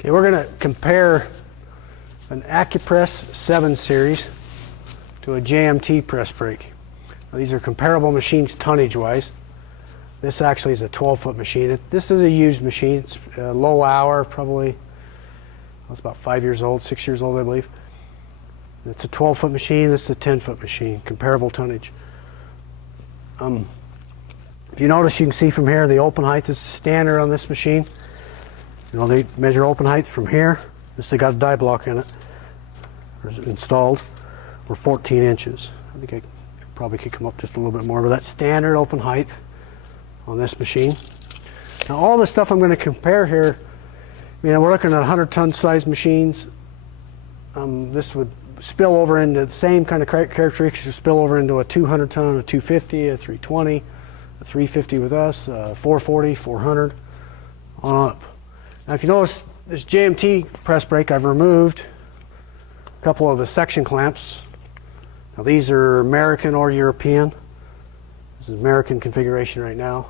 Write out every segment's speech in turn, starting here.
Okay, we're going to compare an AccuPress 7 series to a JMT press brake. Now, these are comparable machines tonnage-wise. This actually is a 12-foot machine. This is a used machine. It's low hour, probably. It's about 5 years old, 6 years old, I believe. It's a 12-foot machine. This is a 10-foot machine, comparable tonnage. If you notice, you can see from here the open height is standard on this machine. You know, they measure open height from here. This has got a die block in it, or installed. We're 14 inches. I think I probably could come up just a little bit more, but that's standard open height on this machine. Now, all the stuff I'm going to compare here, you know, we're looking at 100-ton size machines. This would spill over into the same kind of characteristics, spill over into a 200-ton, a 250, a 320, a 350 with us, 440, 400, on up. Now, if you notice this JMT press brake, I've removed a couple of the section clamps. Now, these are American or European. This is American configuration right now.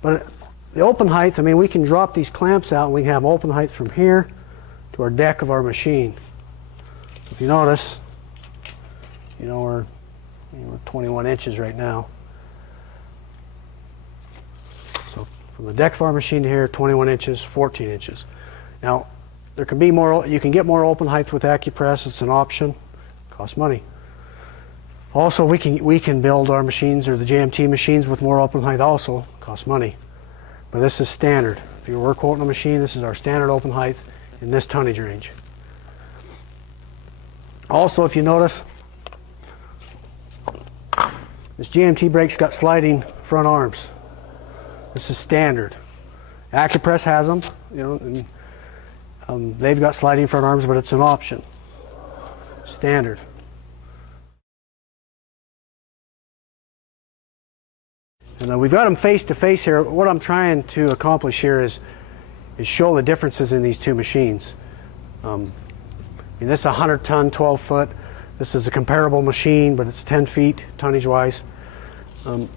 But the open height, I mean, we can drop these clamps out and we can have open height from here to our deck of our machine. If you notice, you know, we're 21 inches right now. So from the deck of our machine to here, 21 inches, 14 inches. Now, there can be more, you can get more open height with AccuPress. It's an option. Costs money. Also, we can build our machines, or the JMT machines, with more open height also. Costs money. But this is standard. If you were quoting a machine, this is our standard open height in this tonnage range. Also, if you notice, this JMT brake's got sliding front arms. This is standard. AccuPress has them, you know, and they've got sliding front arms, but it's an option. Standard. And we've got them face to face here. What I'm trying to accomplish here is show the differences in these two machines. I mean, this is a 100-ton, 12-foot. This is a comparable machine, but it's 10 feet tonnage-wise.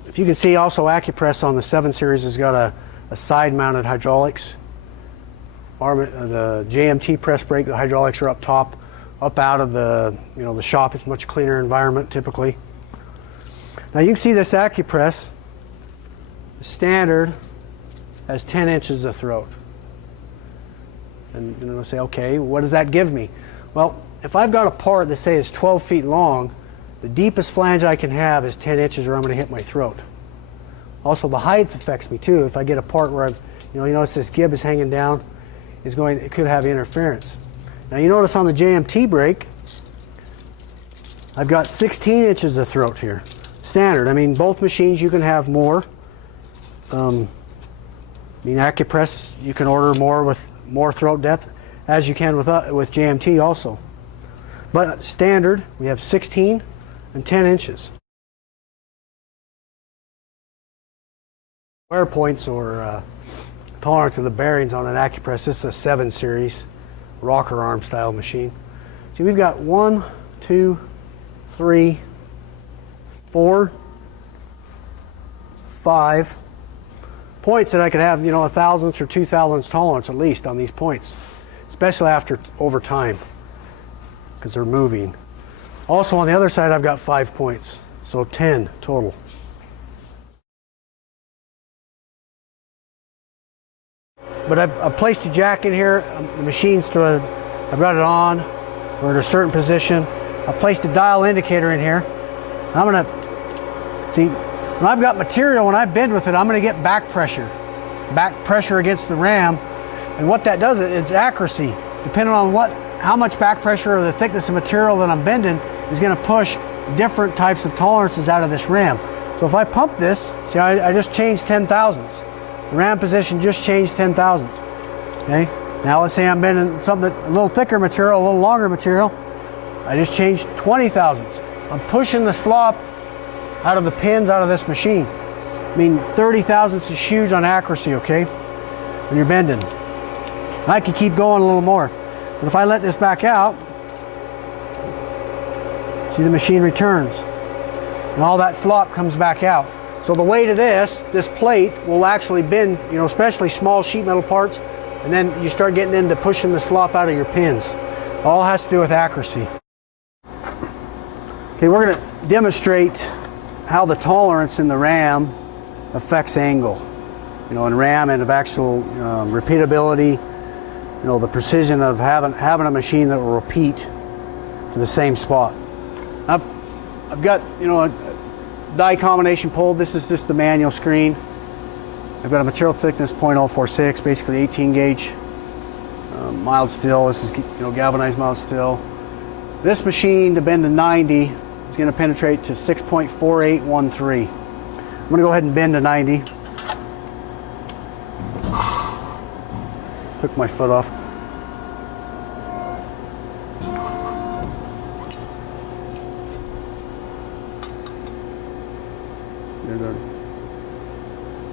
If you can see, also AccuPress on the 7 series has got a side-mounted hydraulics. The JMT press brake, the hydraulics are up top, up out of the, you know, the shop. It's a much cleaner environment typically. Now you can see this AccuPress standard has 10 inches of throat. And you'll say, okay, what does that give me? Well, if I've got a part that say is 12 feet long, the deepest flange I can have is 10 inches, or I'm going to hit my throat. Also, the height affects me too. If I get a part where you notice this gib is hanging down, it could have interference. Now you notice on the JMT brake, I've got 16 inches of throat here. Standard. I mean, both machines you can have more. I mean, AccuPress, you can order more with more throat depth, as you can with JMT also. But standard, we have 16 and 10 inches. Wear points or tolerance of the bearings on an AccuPress. This is a 7 series rocker arm style machine. See, we've got 1, 2, 3, 4, 5 points that I could have, you know, 1,000ths or 2,000ths tolerance at least on these points, especially over time, because they're moving. Also on the other side, I've got 5 points, so 10 total. But I've placed a jack in here. The machine's I've got it on. We're in a certain position. I placed a dial indicator in here. I'm going to see. When I've got material, when I bend with it, I'm going to get back pressure against the ram, and what that does is accuracy. Depending on how much back pressure or the thickness of material that I'm bending is going to push different types of tolerances out of this ram. So if I pump this, see, I just changed 10 thousandths. The ram position just changed 10 thousandths. Okay. Now let's say I'm bending something a little thicker material, a little longer material. I just changed 20 thousandths. I'm pushing the slop out of the pins out of this machine. I mean, 30 thousandths is huge on accuracy, okay, when you're bending. I could keep going a little more, but if I let this back out, see, the machine returns, and all that slop comes back out. So the weight of this plate will actually bend, you know, especially small sheet metal parts. and then you start getting into pushing the slop out of your pins. All has to do with accuracy. Okay, we're going to demonstrate how the tolerance in the RAM affects angle. You know, in RAM and of actual repeatability, you know, the precision of having a machine that will repeat to the same spot. I've got, you know, a die combination pulled. This is just the manual screen. I've got a material thickness 0.046, basically 18 gauge, mild steel. This is, you know, galvanized mild steel. This machine, to bend to 90, is going to penetrate to 6.4813. I'm going to go ahead and bend to 90. Took my foot off.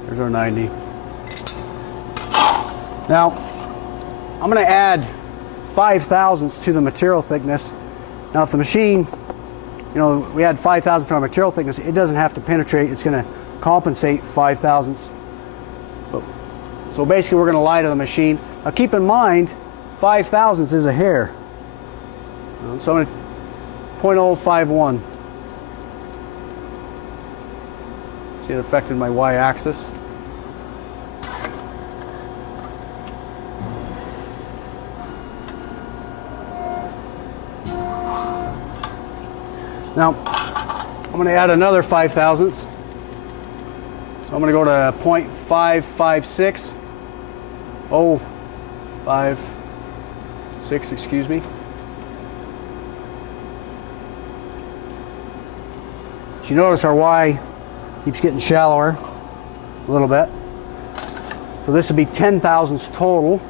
There's our 90. Now, I'm going to add 5 thousandths to the material thickness. Now, if the machine, you know, we add 5 thousandths to our material thickness, it doesn't have to penetrate. It's going to compensate 5 thousandths. So basically, we're going to lie to the machine. Now, keep in mind, 5 thousandths is a hair. So I'm going to 0.051. See, it affected my y-axis. Now, I'm going to add another 5 thousandths. So I'm going to go to 0.556. Oh, 5.6, excuse me. So you notice our Y keeps getting shallower a little bit. So this would be 10 thousandths total.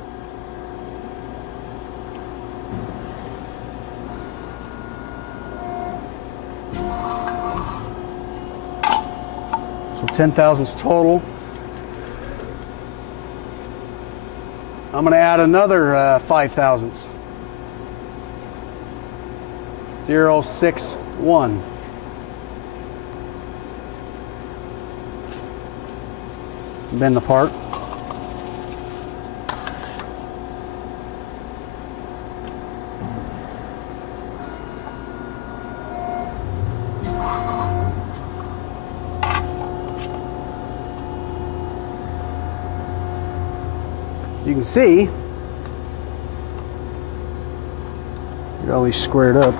So 10 thousandths total. I'm going to add another 5 thousandths. 0.61. Bend the part. You can see you're always squared up.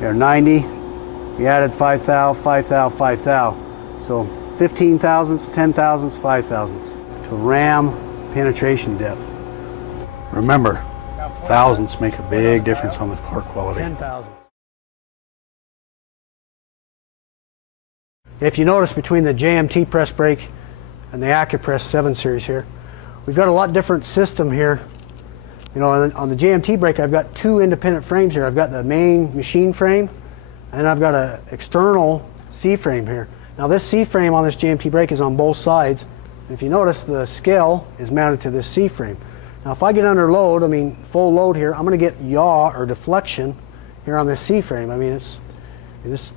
You're 90. We added 5 thou, 5 thou, 5 thou. So 15 thousandths, 10 thousandths, 5 thousandths to RAM penetration depth. Remember, thousandths make a big difference on the part quality. 10 thousandths. If you notice between the JMT press brake and the AccuPress 7 series here, we've got a lot different system here. You know, on the JMT brake, I've got 2 independent frames here. I've got the main machine frame, and I've got an external C-frame here. Now this C-frame on this JMT brake is on both sides. If you notice, the scale is mounted to this C-frame. Now if I get under load, I mean full load here, I'm going to get yaw or deflection here on this C-frame. I mean it's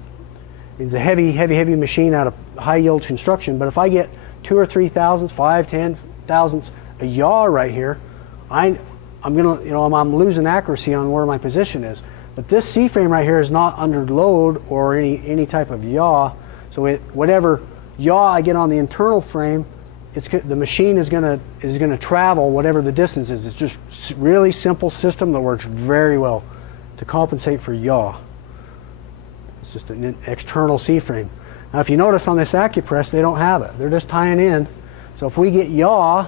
a heavy machine out of high yield construction, but if I get 2 or 3 thousandths, 5, 10 thousandths a yaw right here, I'm gonna, you know, I'm losing accuracy on where my position is. But this C-frame right here is not under load or any type of yaw. So whatever yaw I get on the internal frame, the machine is gonna travel whatever the distance is. It's just really simple system that works very well to compensate for yaw. It's just an external C-frame. Now if you notice on this AccuPress, they don't have it. They're just tying in. So if we get yaw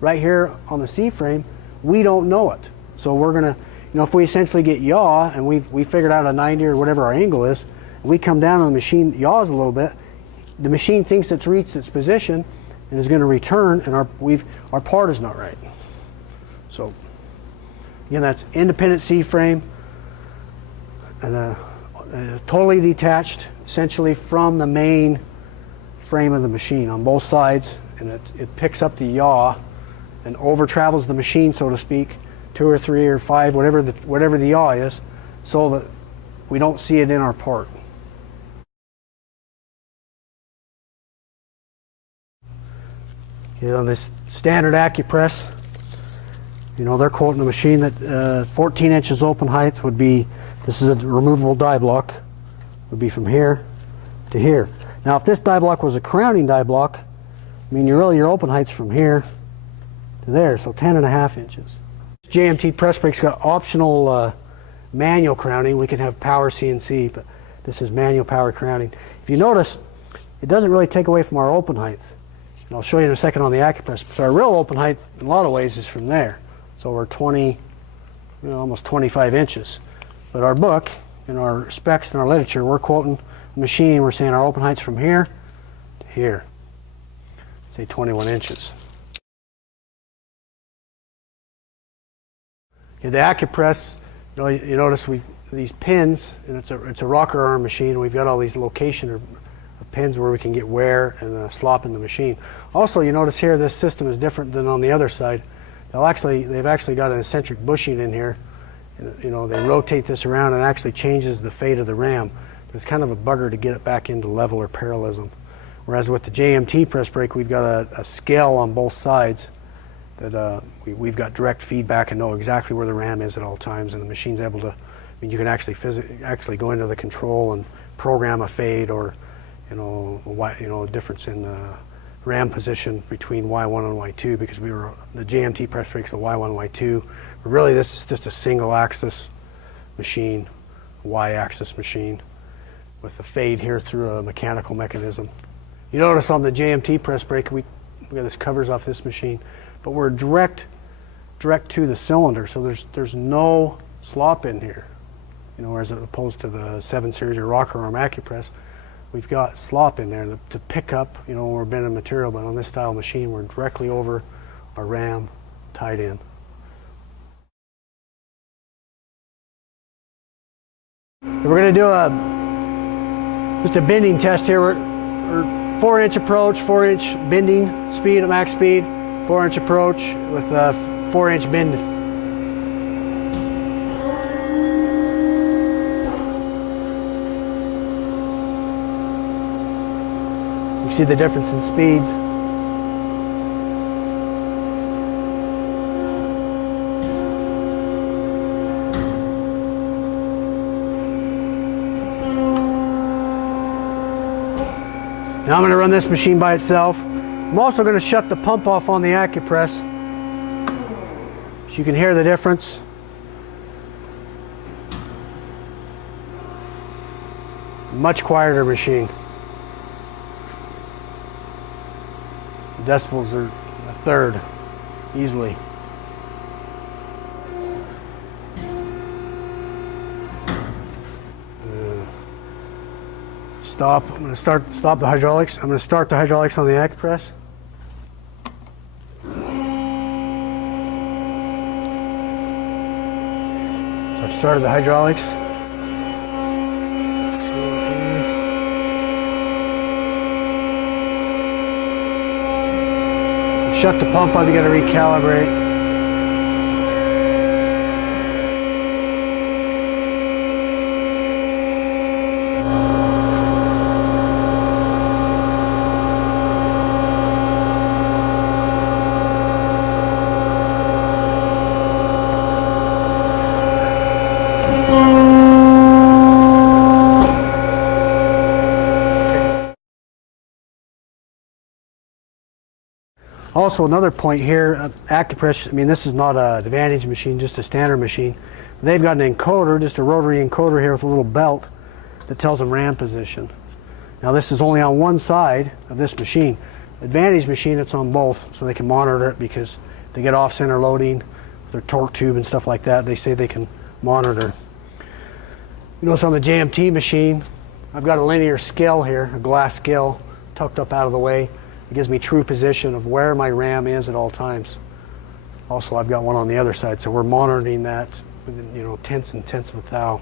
right here on the C-frame, we don't know it. So we're gonna, you know, if we essentially get yaw and we figured out a 90 or whatever our angle is, and we come down and the machine yaws a little bit, the machine thinks it's reached its position and is going to return, and our part is not right. So again, that's independent C-frame and totally detached essentially from the main frame of the machine on both sides, and it picks up the yaw and over travels the machine, so to speak, 2 or 3 or 5, whatever the yaw is, so that we don't see it in our part. Okay, on this standard AccuPress, you know, they're quoting a machine that 14 inches open height would be, this is a removable die block, would be from here to here. Now if this die block was a crowning die block, I mean, your open height's from here to there, so 10.5 inches. JMT press brake's got optional manual crowning. We can have power CNC, but this is manual power crowning. If you notice, it doesn't really take away from our open height. And I'll show you in a second on the AccuPress. So our real open height, in a lot of ways, is from there. So we're 20, you know, almost 25 inches. But our book, in our specs and our literature, we're quoting a machine, we're saying our open height's from here to here. Say 21 inches. Okay, the AccuPress, you notice these pins, and it's a rocker arm machine. We've got all these location of pins where we can get wear and slop in the machine. Also, you notice here this system is different than on the other side. They've actually got an eccentric bushing in here. You know, they rotate this around and it actually changes the fate of the ram. It's kind of a bugger to get it back into level or parallelism. Whereas with the JMT press brake, we've got a scale on both sides that we've got direct feedback and know exactly where the ram is at all times, and the machine's able to, I mean, you can actually go into the control and program a fade, or a difference in ram position between Y1 and Y2, because the JMT press brake's a Y1, Y2, but really this is just a single axis machine, a Y-axis machine, with the fade here through a mechanical mechanism. You notice on the JMT press brake, we got this covers off this machine, but we're direct to the cylinder, so there's no slop in here. You know, as opposed to the 7 series or rocker arm AccuPress, we've got slop in there to pick up, you know, when we're bending material, but on this style machine, we're directly over our ram tied in. So we're going to do just a bending test here. We're 4-inch approach, 4-inch bending speed at max speed, 4-inch approach with 4-inch bend. You see the difference in speeds. Now I'm going to run this machine by itself. I'm also going to shut the pump off on the AccuPress so you can hear the difference. Much quieter machine. The decibels are a third, easily. Stop. I'm going to stop the hydraulics. I'm going to start the hydraulics on the AccuPress. So I've started the hydraulics. Shut the pump off, you got to recalibrate. Also, another point here, AccuPress, I mean, this is not a Advantage machine, just a standard machine. They've got an encoder, just a rotary encoder here with a little belt that tells them ram position. Now this is only on one side of this machine. Advantage machine, it's on both, so they can monitor it, because they get off-center loading, their torque tube and stuff like that, they say they can monitor. You notice on the JMT machine, I've got a linear scale here, a glass scale, tucked up out of the way. It gives me true position of where my ram is at all times. Also, I've got one on the other side, so we're monitoring that within, you know, tenths and tenths of a thou.